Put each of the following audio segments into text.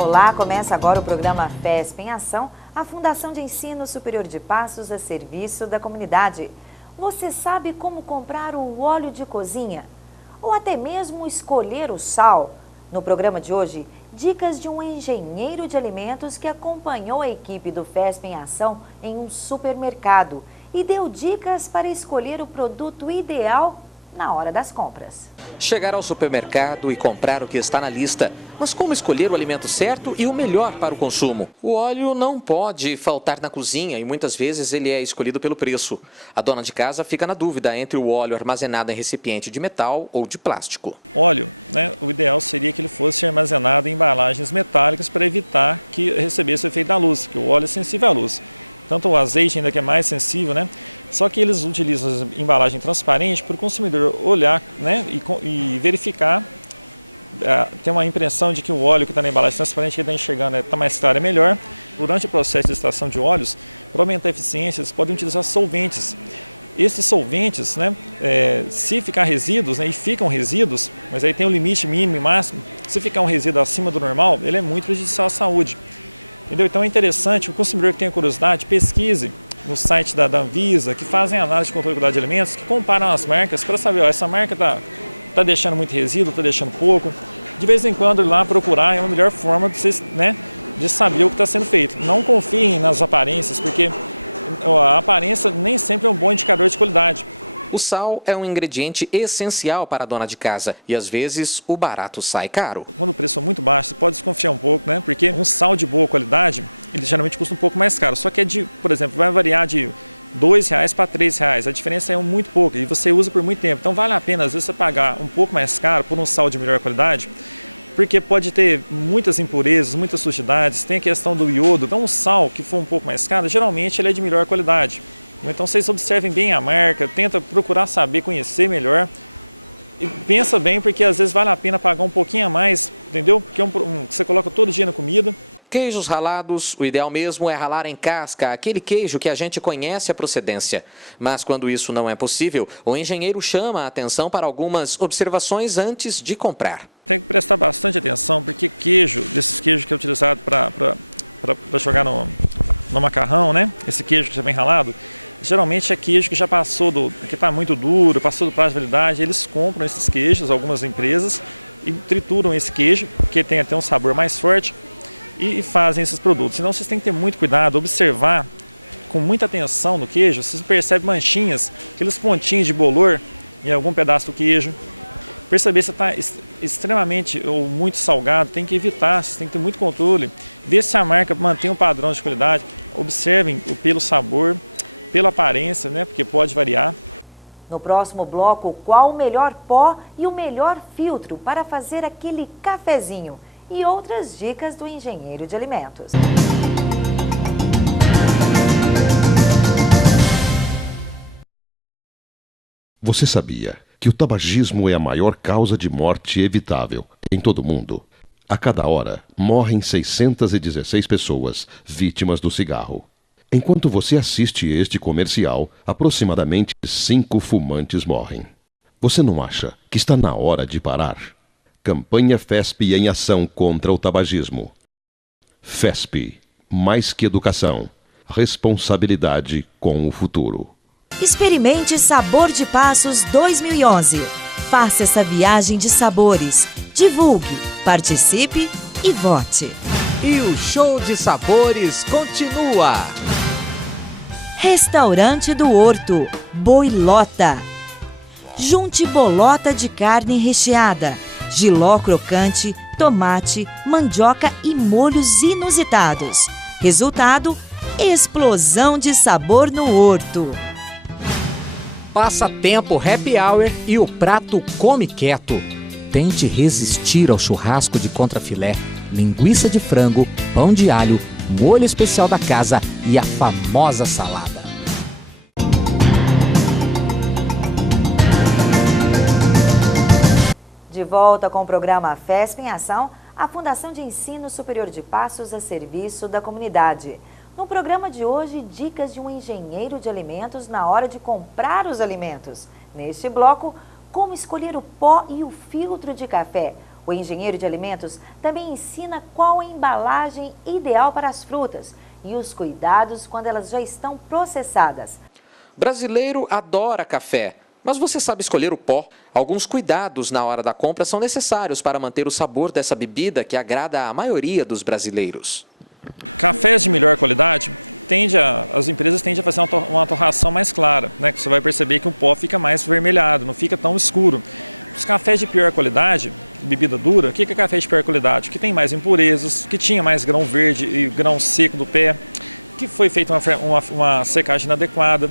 Olá, começa agora o programa FESP em Ação, a Fundação de Ensino Superior de Passos a serviço da comunidade. Você sabe como comprar o óleo de cozinha? Ou até mesmo escolher o sal? No programa de hoje, dicas de um engenheiro de alimentos que acompanhou a equipe do FESP em Ação em um supermercado e deu dicas para escolher o produto ideal na hora das compras. Chegar ao supermercado e comprar o que está na lista. Mas como escolher o alimento certo e o melhor para o consumo? O óleo não pode faltar na cozinha e muitas vezes ele é escolhido pelo preço. A dona de casa fica na dúvida entre o óleo armazenado em recipiente de metal ou de plástico. Óleo, o ideal seria que ele fosse armazenado em embalagens metálicas para evitar que recebesse o efeito da luz, porque o óleo é sensível à luz. Tanto o azeite ainda que é mais sensível, Só que eles utilizam a embalagem transparente para o consumidor olhar, e verificar, ter uma impressão de que o óleo que está na embalagem transparente, que ele está enxergando, está mais claro, é melhor. Durante o processo de extração de óleos, para aumentar a eficiência, eles podem utilizar solventes. Esses solventes, se ficar resíduos, e ficam resíduos, mas aí tem um limite mínimo e máximo, se ficar um resíduo acima do normal, ele é muito prejudicial à saúde. Entendeu? Então é interessante, o consumidor que tenha curiosidade, pesquise no site da Anvisa, que fazem análise de controle de qualidade de alimentos, que comparam as marcas para saber, essa marca está deixando muito resíduo, está deixando pouco. De vez em quando ir lá procurar é a melhor forma de saber o que está sendo feito. Não confiem nas aparências, porque a aparência nem sempre é um bom indicador de qualidade. O sal é um ingrediente essencial para a dona de casa e às vezes o barato sai caro. Quando o preço é muito baixo, você pode desconfiar um pouco, porque um sal de boa qualidade, ele geralmente custa um pouco mais caro. Só que por exemplo, vai variar de R$2 para R$3. A diferença é muito pouco e você usa por muito tempo. Então vale a pena às vezes você pagar um pouco mais caro por um sal de melhor qualidade, porque pode ter muitas impurezas, muitas sujidades, tem a questão do iodo. Então um sal que for um pouco mais caro, geralmente ele é de melhor qualidade. Então vocês observem bem a marca, tenta procurar saber, conhecer melhor e pensa bem, porque às vezes vale a pena pagar um pouquinho a mais, entendeu? Porque você coloca todo dia na comida. Queijos ralados, o ideal mesmo é ralar em casca, aquele queijo que a gente conhece a procedência. Mas quando isso não é possível, o engenheiro chama a atenção para algumas observações antes de comprar. Tem que prestar bastante atenção, porque desses queijos que é utilizado para jogar no macarrão, esse queijo que já vem ralado, geralmente é queijo que já passou que está muito duro, passou do prazo de validade. Eles compram esses queijos, algumas empresas, e trituram esse queijo, que tem até um sabor mais forte, e fazem esses produtos. Então vocês têm que ter muito cuidado, observar com muita atenção no queijo. Vocês percebem manchinhas, aqueles pontinhos de bolor em algum pedaço do queijo. Perceber se está extremamente ou muito salgado, tem que evitar, vocês têm que ter muito controle. Ver se a marca mantém um padrão de qualidade. Observem pelo sabor, pela aparência, porque pode variar. No próximo bloco, qual o melhor pó e o melhor filtro para fazer aquele cafezinho? E outras dicas do engenheiro de alimentos. Você sabia que o tabagismo é a maior causa de morte evitável em todo o mundo? A cada hora, morrem 616 pessoas vítimas do cigarro. Enquanto você assiste este comercial, aproximadamente 5 fumantes morrem. Você não acha que está na hora de parar? Campanha FESP em ação contra o tabagismo. FESP, mais que educação, responsabilidade com o futuro. Experimente Sabor de Passos 2011. Faça essa viagem de sabores. Divulgue, participe e vote. E o show de sabores continua. Restaurante do Horto, Boilota. Junte bolota de carne recheada, jiló crocante, tomate, mandioca e molhos inusitados. Resultado, explosão de sabor no Horto. Passatempo Happy Hour e o prato Come Quieto. Tente resistir ao churrasco de contrafilé, linguiça de frango, pão de alho, molho especial da casa e a famosa salada. De volta com o programa FESP em Ação, a Fundação de Ensino Superior de Passos a serviço da comunidade. No programa de hoje, dicas de um engenheiro de alimentos na hora de comprar os alimentos. Neste bloco, como escolher o pó e o filtro de café. O engenheiro de alimentos também ensina qual a embalagem ideal para as frutas e os cuidados quando elas já estão processadas. Brasileiro adora café, mas você sabe escolher o pó? Alguns cuidados na hora da compra são necessários para manter o sabor dessa bebida que agrada a maioria dos brasileiros. Cafés de melhor qualidade, as empresas tendem a fazer uma torração mais clara, né? Você vai perceber que o pó fica mais avermelhado, não fica tão escuro. Os cafés de pior qualidade, bebida dura, o que é café de pior qualidade? Que tem mais impurezas, que tinha mais grão verde e grão seco do pé, que foi feita uma secagem inadequada,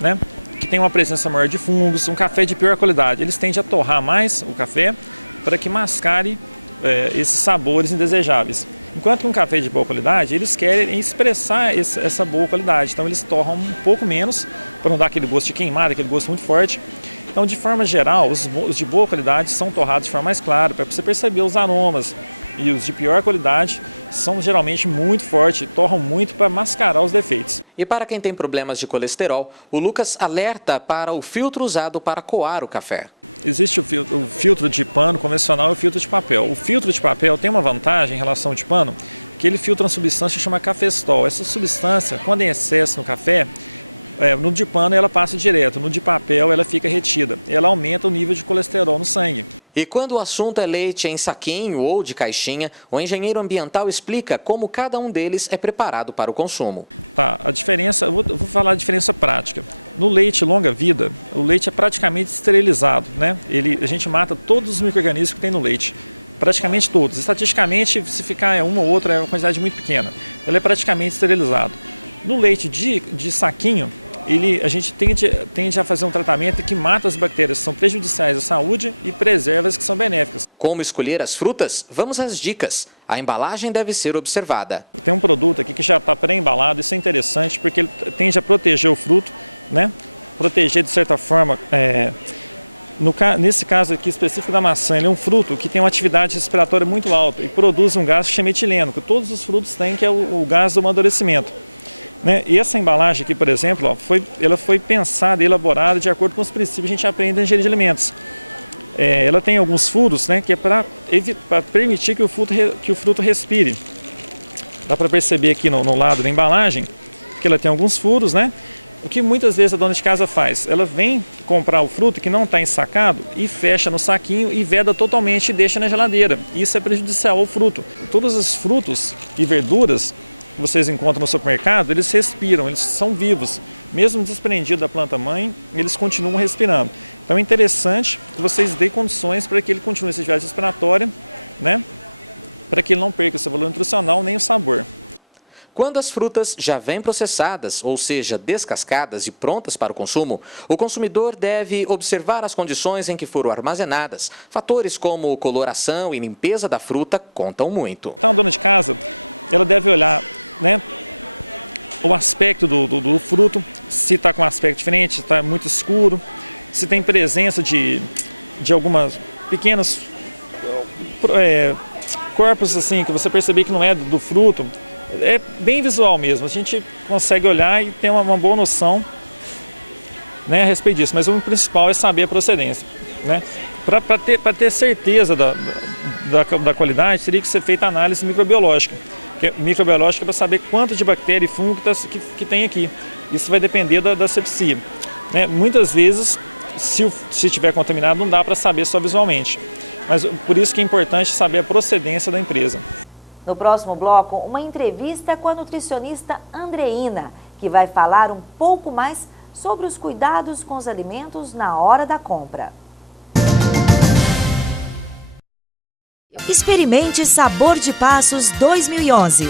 né? Que tem uma presença maior de fungos. Um café de pior qualidade, eles tendem a torrar mais o café para que mascare esses sabores indesejáveis. Enquanto que um café de boa qualidade, eles querem expressar essa boa qualidade, então eles torram um pouco menos para não dar aquele gosto de queimado, aquele gosto muito forte. Então, de forma geral, os de boa qualidade são torrados de forma mais clara, para você perceber os aromas. E os de pior qualidade são geralmente muito fortes, torram muito para mascarar os defeitos. E para quem tem problemas de colesterol, o Lucas alerta para o filtro usado para coar o café. Existe o filtro de pano convencional e o filtro de papel. O filtro de papel tem uma vantagem em relação ao de pano, que ele filtra uma substância que chama cafestol. Essa substância, quando em excesso no café, no de pano ela passa direto, no de papel ela fica retida. Ela aumenta o nível de colesterol no sangue. E quando o assunto é leite em saquinho ou de caixinha, o engenheiro ambiental explica como cada um deles é preparado para o consumo. Tá, a diferença, eu vou falar a diferença prática. No leite longa-vida, o leite é praticamente esterilizado, né? A gente mata todos os micro-organismos que tem no leite. Praticamente todos. Estatisticamente, se ficar uma ou outra, é uma quantidade muito pequena. Ele é praticamente esterilizado. No leite de saquinho, a gente tende a fazer um tratamento que mata as bactérias que são prejudiciais à saúde e preserva as que são benéficas. Como escolher as frutas? Vamos às dicas. A embalagem deve ser observada. Tem um produto aqui que já está pré-embalado, isso é interessante porque ele tende a proteger o fruto, né? Proteger de certa forma, nesse caso aqui específico da maçã, ele é um fruto que tem uma atividade respiratória muito alta e produz um gás que chama etileno, que todos os frutos têm, que é o gás do amadurecimento. E essa embalagem aqui, por exemplo, ela foi pensada e elaborada de acordo com os princípios que a gente aprende na engenharia de alimentos. Ela tem alguns furos, né, que é para permitir que o fruto respire. Dá para perceber aqui no lado da embalagem que ela tem alguns furos, né? O que muitas vezes a dona de casa faz? Ela vem comprar o fruto que não está ensacado e fecha no saquinho e veda totalmente e deixa na geladeira. Isso é prejudicial ao fruto. Todos os frutos e verduras que vocês encontram no supermercado, eles respiram, eles são vivos. Mesmo desprendido da planta-mãe, eles continuam respirando. Então é interessante que vocês deem condições para que ele continue essa atividade respiratória, né? Para que ele não perca o seu valor nutricional nem o sabor. Quando as frutas já vêm processadas, ou seja, descascadas e prontas para o consumo, o consumidor deve observar as condições em que foram armazenadas. Fatores como coloração e limpeza da fruta contam muito. Então a dona de casa, ela deve olhar, né, o aspecto do fruto, se está com um aspecto diferente, se está muito escuro, se tem presença de algumas pequenos corpos assim, que você perceber que não é do fruto. É bem visual mesmo, a gente consegue olhar e ter uma boa noção, né, a respeito disso, mas o principal é saber a procedência, né? Para ter certeza da qualidade, teria que ser feita análise microbiológica, para saber quanto de bactéria e fungo que tem aqui. Isso vai depender da asepsia, né? Muitas vezes, se estiver contaminado, não dá para saber só visualmente, mas por isso que é importante saber a procedência da empresa. No próximo bloco, uma entrevista com a nutricionista Andreina, que vai falar um pouco mais sobre os cuidados com os alimentos na hora da compra. Experimente Sabor de Passos 2011.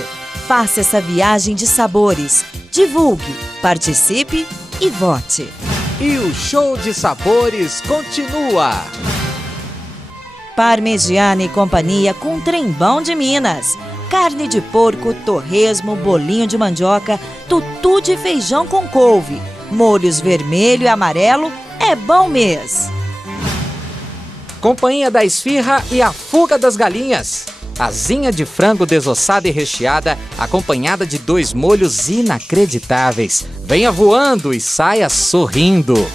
Faça essa viagem de sabores. Divulgue, participe e vote. E o show de sabores continua. Parmegiana e Companhia com Trembão de Minas. Carne de porco, torresmo, bolinho de mandioca, tutu de feijão com couve. Molhos vermelho e amarelo é bom mesmo. Companhia da Esfirra e a Fuga das Galinhas. Asinha de frango desossada e recheada, acompanhada de 2 molhos inacreditáveis. Venha voando e saia sorrindo.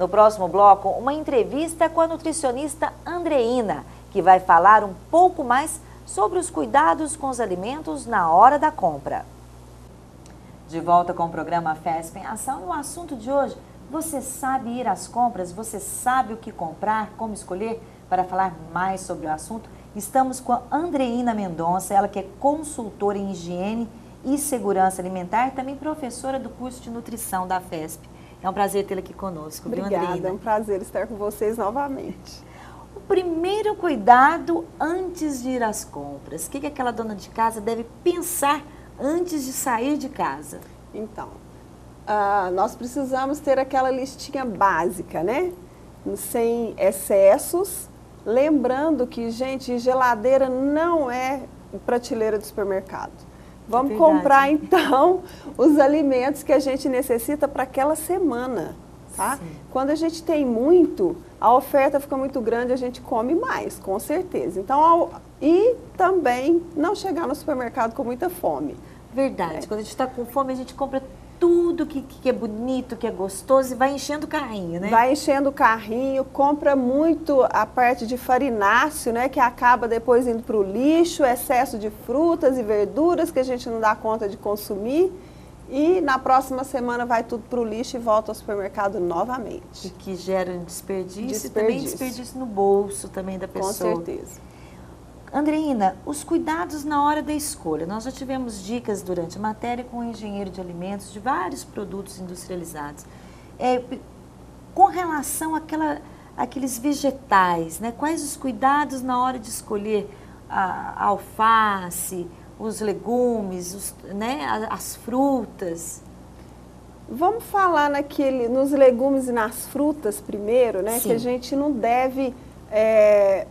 No próximo bloco, uma entrevista com a nutricionista Andreina, que vai falar um pouco mais sobre os cuidados com os alimentos na hora da compra. De volta com o programa FESP em Ação, e o assunto de hoje, você sabe ir às compras? Você sabe o que comprar, como escolher? Para falar mais sobre o assunto, estamos com a Andreina Mendonça, ela que é consultora em higiene e segurança alimentar e também professora do curso de nutrição da FESP. É um prazer tê-la aqui conosco, viu, Andreina? Obrigada, é um prazer estar com vocês novamente. O primeiro cuidado antes de ir às compras, o que aquela dona de casa deve pensar antes de sair de casa? Então, nós precisamos ter aquela listinha básica, né? Sem excessos. Lembrando que, gente, geladeira não é prateleira do supermercado. Vamos comprar, então, os alimentos que a gente necessita para aquela semana, tá? Sim. Quando a gente tem muito, a oferta fica muito grande, a gente come mais, com certeza. Então, e também não chegar no supermercado com muita fome. Verdade. Quando a gente está com fome, a gente compra tudo que é bonito, que é gostoso e vai enchendo o carrinho, né? Vai enchendo o carrinho, compra muito a parte de farináceo, né? Que acaba depois indo para o lixo, excesso de frutas e verduras que a gente não dá conta de consumir. E na próxima semana vai tudo para o lixo e volta ao supermercado novamente. E que gera desperdício e também desperdício no bolso também da pessoa. Com certeza. Andreina, os cuidados na hora da escolha. Nós já tivemos dicas durante a matéria com o engenheiro de alimentos de vários produtos industrializados. Com relação àqueles vegetais, né? Quais os cuidados na hora de escolher a alface, os legumes, né? As frutas? Vamos falar nos legumes e nas frutas primeiro, né? Sim. Que a gente não deve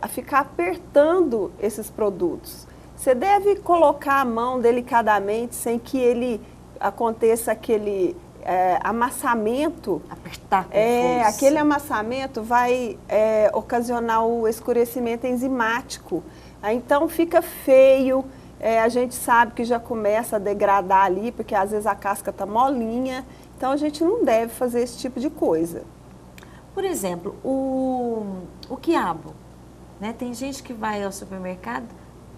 a ficar apertando esses produtos. Você deve colocar a mão delicadamente, sem que ele aconteça aquele amassamento. Apertar com força. Aquele amassamento vai ocasionar o escurecimento enzimático. Então fica feio, a gente sabe que já começa a degradar ali, porque às vezes a casca está molinha. Então a gente não deve fazer esse tipo de coisa. Por exemplo, o quiabo, né? Tem gente que vai ao supermercado,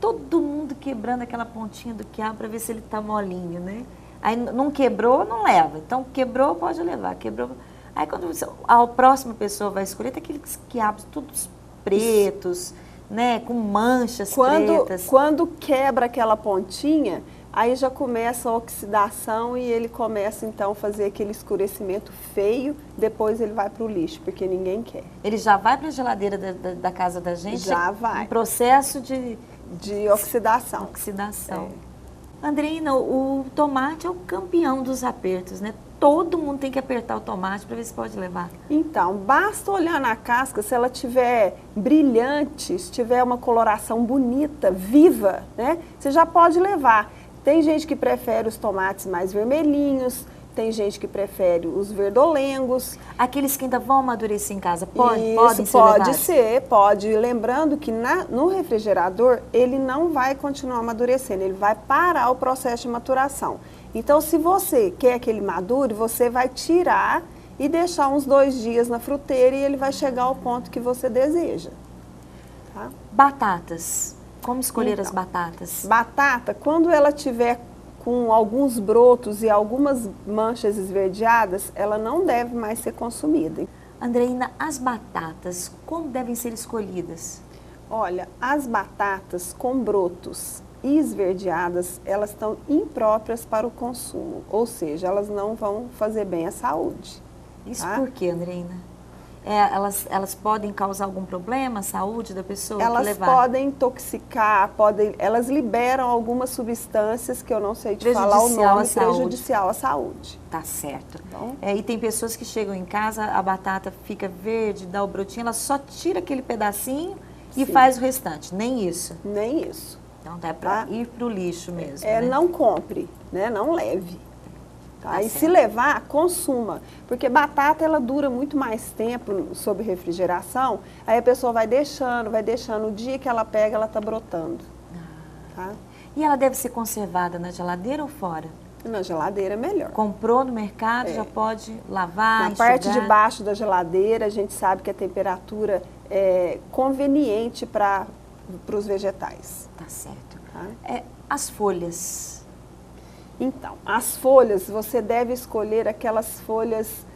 todo mundo quebrando aquela pontinha do quiabo para ver se ele está molinho, né? Aí não quebrou, não leva. Então quebrou, pode levar. Quebrou. Aí quando a próxima pessoa vai escolher, tem aqueles quiabos todos pretos, né? Com manchas pretas. Quando quebra aquela pontinha, aí já começa a oxidação e ele começa então a fazer aquele escurecimento feio, depois ele vai para o lixo, porque ninguém quer. Ele já vai para a geladeira da casa da gente? Já vai. Um processo de oxidação. Andreina, o tomate é o campeão dos apertos, né? Todo mundo tem que apertar o tomate para ver se pode levar. Então, basta olhar na casca, se ela tiver brilhante, se tiver uma coloração bonita, viva, né? Você já pode levar. Tem gente que prefere os tomates mais vermelhinhos, tem gente que prefere os verdolengos. Aqueles que ainda vão amadurecer em casa, podem ser pode levados? ser, pode. Lembrando que no refrigerador, ele não vai continuar amadurecendo, ele vai parar o processo de maturação. Então, se você quer que ele madure, você vai tirar e deixar uns 2 dias na fruteira e ele vai chegar ao ponto que você deseja. Tá? Batatas. Como escolher as batatas? Batata, quando ela tiver com alguns brotos e algumas manchas esverdeadas, ela não deve mais ser consumida. Andreina, as batatas, como devem ser escolhidas? Olha, as batatas com brotos e esverdeadas, elas estão impróprias para o consumo, ou seja, elas não vão fazer bem à saúde. Isso por quê, Andreina? Elas podem causar algum problema à saúde da pessoa? Elas podem intoxicar, elas liberam algumas substâncias que eu não sei te falar o nome, prejudicial à saúde. Tá certo. E tem pessoas que chegam em casa, a batata fica verde, dá o brotinho, ela só tira aquele pedacinho e faz o restante. Nem isso? Nem isso. Então dá para ir para o lixo mesmo, né? Não compre, né? Não leve. Tá? E se levar, consuma, porque batata ela dura muito mais tempo sob refrigeração, aí a pessoa vai deixando, o dia que ela pega, ela está brotando. Tá? E ela deve ser conservada na geladeira ou fora? Na geladeira é melhor. Comprou no mercado, já pode lavar, Na parte de enxugar. baixo da geladeira, a gente sabe que a temperatura é conveniente para os vegetais. Tá certo. Tá? As folhas. Então, as folhas, você deve escolher aquelas folhas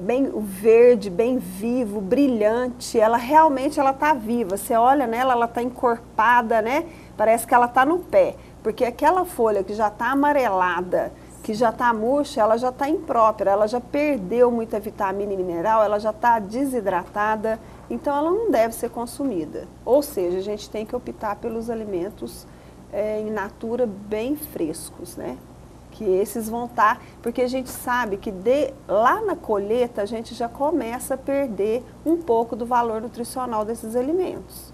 bem verde, bem vivo, brilhante. Ela realmente está viva. Você olha nela, ela está encorpada, né? Parece que ela está no pé. Porque aquela folha que já está amarelada, que já está murcha, ela já está imprópria, ela já perdeu muita vitamina e mineral, ela já está desidratada, então ela não deve ser consumida. Ou seja, a gente tem que optar pelos alimentos in natura bem frescos, né? Que esses vão estar, porque a gente sabe que lá na colheita a gente já começa a perder um pouco do valor nutricional desses alimentos.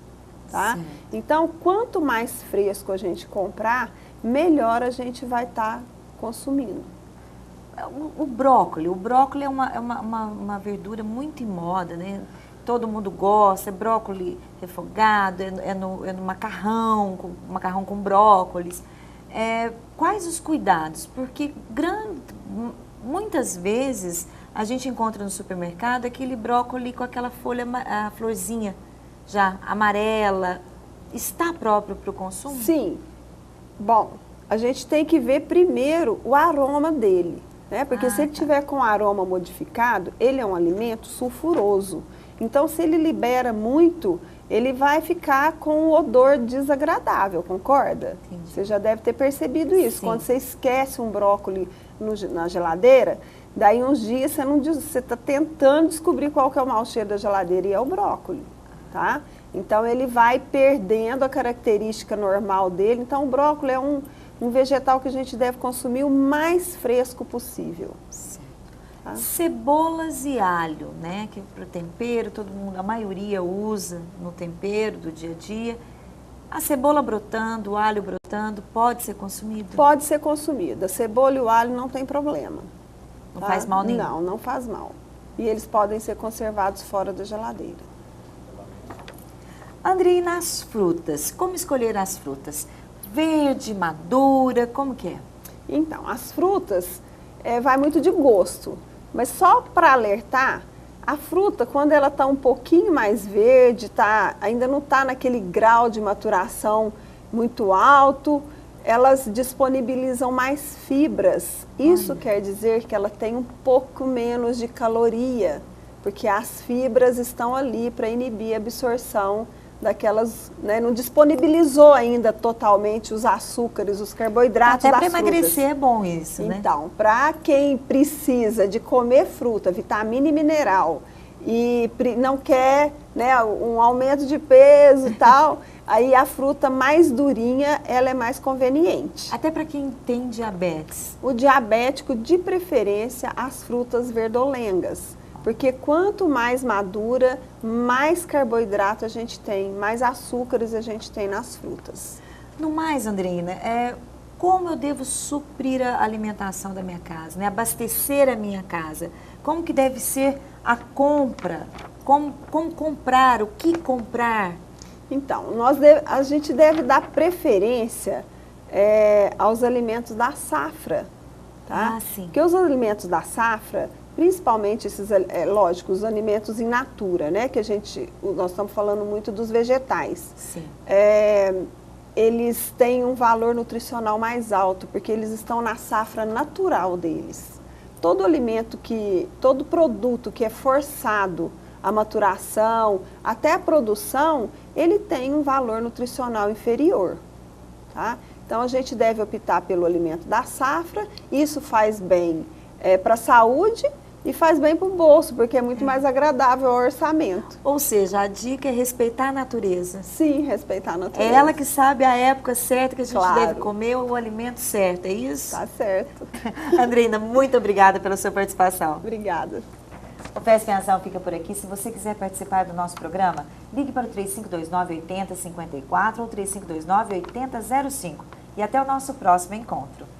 Tá? Então, quanto mais fresco a gente comprar, melhor a gente vai estar consumindo. O brócolis é uma verdura muito em moda, né? Todo mundo gosta, é brócolis refogado, é no macarrão com brócolis. Quais os cuidados? Porque muitas vezes a gente encontra no supermercado aquele brócolis com aquela folha, a florzinha já amarela. Está próprio para o consumo? Sim. Bom, a gente tem que ver primeiro o aroma dele, né? Porque se ele tiver com aroma modificado, ele é um alimento sulfuroso. Então, se ele libera muito, ele vai ficar com um odor desagradável, concorda? Entendi. Você já deve ter percebido isso. Sim. Quando você esquece um brócolis na geladeira, daí uns dias você está tentando descobrir qual que é o mau cheiro da geladeira e é o brócolis, tá? Então, ele vai perdendo a característica normal dele. Então, o brócolis é um vegetal que a gente deve consumir o mais fresco possível. Tá? Cebolas e alho, né? Que para o tempero, a maioria usa no tempero do dia a dia. A cebola brotando, o alho brotando, pode ser consumido? Pode ser consumida. A cebola e o alho não tem problema. Não faz mal nenhum? Não faz mal. E eles podem ser conservados fora da geladeira. Andrei, nas frutas, como escolher as frutas? Verde, madura, como que é? Então, as frutas vai muito de gosto. Mas só para alertar, a fruta, quando ela está um pouquinho mais verde, ainda não está naquele grau de maturação muito alto, elas disponibilizam mais fibras. Isso quer dizer que ela tem um pouco menos de caloria, porque as fibras estão ali para inibir a absorção daquelas, né, não disponibilizou ainda totalmente os açúcares, os carboidratos das frutas. Até para emagrecer é bom isso, né? Então, para quem precisa de comer fruta, vitamina e mineral, e não quer, né, um aumento de peso e tal, aí a fruta mais durinha, ela é mais conveniente. Até para quem tem diabetes. O diabético, de preferência, as frutas verdolengas. Porque quanto mais madura, mais carboidrato a gente tem, mais açúcares a gente tem nas frutas. No mais, Andreina, como eu devo suprir a alimentação da minha casa, né? Abastecer a minha casa? Como que deve ser a compra? Como comprar? O que comprar? Então, a gente deve dar preferência aos alimentos da safra, tá? Ah, sim. Porque os alimentos da safra, principalmente esses, lógico, os alimentos in natura, né? Que nós estamos falando muito dos vegetais. Sim. Eles têm um valor nutricional mais alto, porque eles estão na safra natural deles. Todo produto que é forçado a maturação, até a produção, ele tem um valor nutricional inferior, tá? Então, a gente deve optar pelo alimento da safra. Isso faz bem para a saúde e faz bem para o bolso, porque é muito mais agradável ao orçamento. Ou seja, a dica é respeitar a natureza. Sim, respeitar a natureza. É ela que sabe a época certa que a gente Claro. deve comer o alimento certo, é isso? Tá certo. Andreina, muito obrigada pela sua participação. Obrigada. O FESP em Ação fica por aqui. Se você quiser participar do nosso programa, ligue para o 3529-8054 ou 3529-8005. E até o nosso próximo encontro.